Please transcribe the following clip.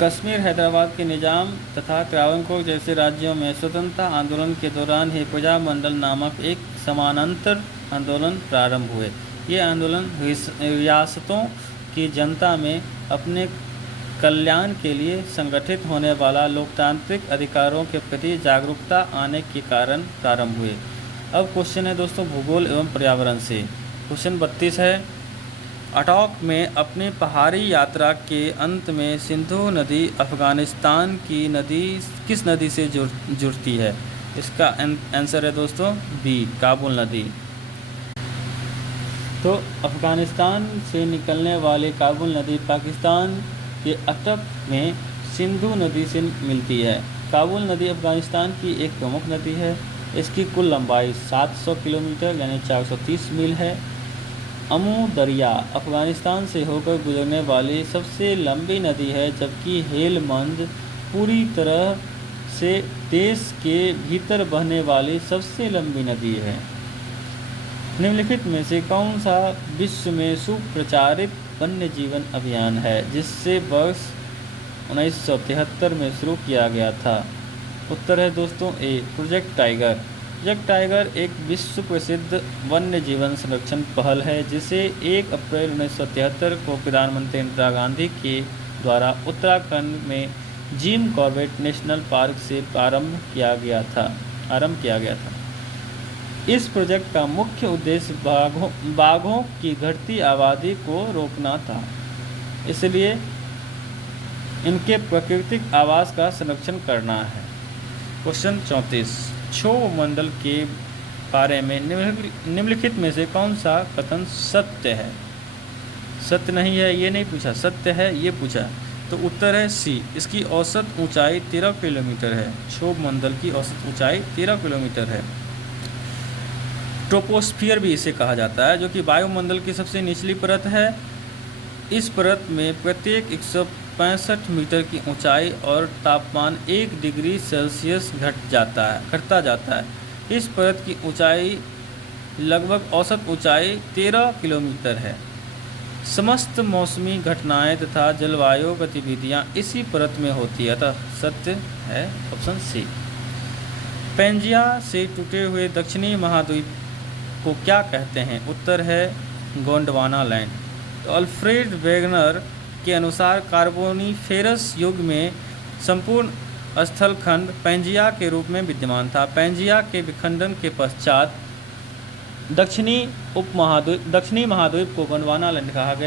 कश्मीर, हैदराबाद के निजाम तथा त्रावणकोर जैसे राज्यों में स्वतंत्रता आंदोलन के दौरान ही प्रजामंडल नामक एक समानांतर आंदोलन प्रारंभ हुए। ये आंदोलन रियासतों की जनता में अपने कल्याण के लिए संगठित होने वाला लोकतांत्रिक अधिकारों के प्रति जागरूकता आने के कारण प्रारंभ हुए। अब क्वेश्चन है दोस्तों भूगोल एवं पर्यावरण से। क्वेश्चन 32 है, अटॉक में अपनी पहाड़ी यात्रा के अंत में सिंधु नदी अफगानिस्तान की नदी किस नदी से जुड़ती है? इसका आंसर है दोस्तों बी, काबुल नदी। तो अफगानिस्तान से निकलने वाली काबुल नदी पाकिस्तान के अटक में सिंधु नदी से मिलती है। काबुल नदी अफगानिस्तान की एक प्रमुख नदी है। इसकी कुल लंबाई 700 किलोमीटर यानी 430 मील है। अमू दरिया अफगानिस्तान से होकर गुजरने वाली सबसे लंबी नदी है, जबकि हेलमंद पूरी तरह से देश के भीतर बहने वाली सबसे लंबी नदी है। निम्नलिखित में से कौन सा विश्व में सुप्रचारित वन्य जीवन अभियान है जिससे वर्ष 1973 में शुरू किया गया था? उत्तर है दोस्तों ए, प्रोजेक्ट टाइगर। प्रोजेक्ट टाइगर एक विश्व प्रसिद्ध वन्य जीवन संरक्षण पहल है जिसे 1 अप्रैल 1973 को प्रधानमंत्री इंदिरा गांधी के द्वारा उत्तराखंड में जिम कॉर्बेट नेशनल पार्क से आरंभ किया गया था। इस प्रोजेक्ट का मुख्य उद्देश्य बाघों की घटती आबादी को रोकना था, इसलिए इनके प्राकृतिक आवास का संरक्षण करना है। क्वेश्चन 34, क्षोभ मंडल के बारे में निम्नलिखित में से कौन सा कथन सत्य है? सत्य नहीं है ये नहीं पूछा, सत्य है ये पूछा। तो उत्तर है सी, इसकी औसत ऊंचाई 13 किलोमीटर है। क्षोभ मंडल की औसत ऊंचाई 13 किलोमीटर है। ट्रोपोस्फियर भी इसे कहा जाता है, जो कि वायुमंडल की सबसे निचली परत है। इस परत में प्रत्येक 165 मीटर की ऊंचाई और तापमान 1 डिग्री सेल्सियस घटता जाता है। इस परत की ऊंचाई लगभग औसत ऊंचाई 13 किलोमीटर है। समस्त मौसमी घटनाएं तथा जलवायु गतिविधियां इसी परत में होती है, अतः सत्य है ऑप्शन सी। पेंजिया से टूटे हुए दक्षिणी महाद्वीप को क्या कहते हैं? उत्तर है गोंडवाना लैंड। तो अल्फ्रेड वेगनर के अनुसार कार्बोनिफेरस युग में संपूर्ण स्थलखंड पेंजिया के रूप में विद्यमान था। पेंजिया के विखंडन के पश्चात दक्षिणी महाद्वीप को गोंडवाना लैंड कहा गया।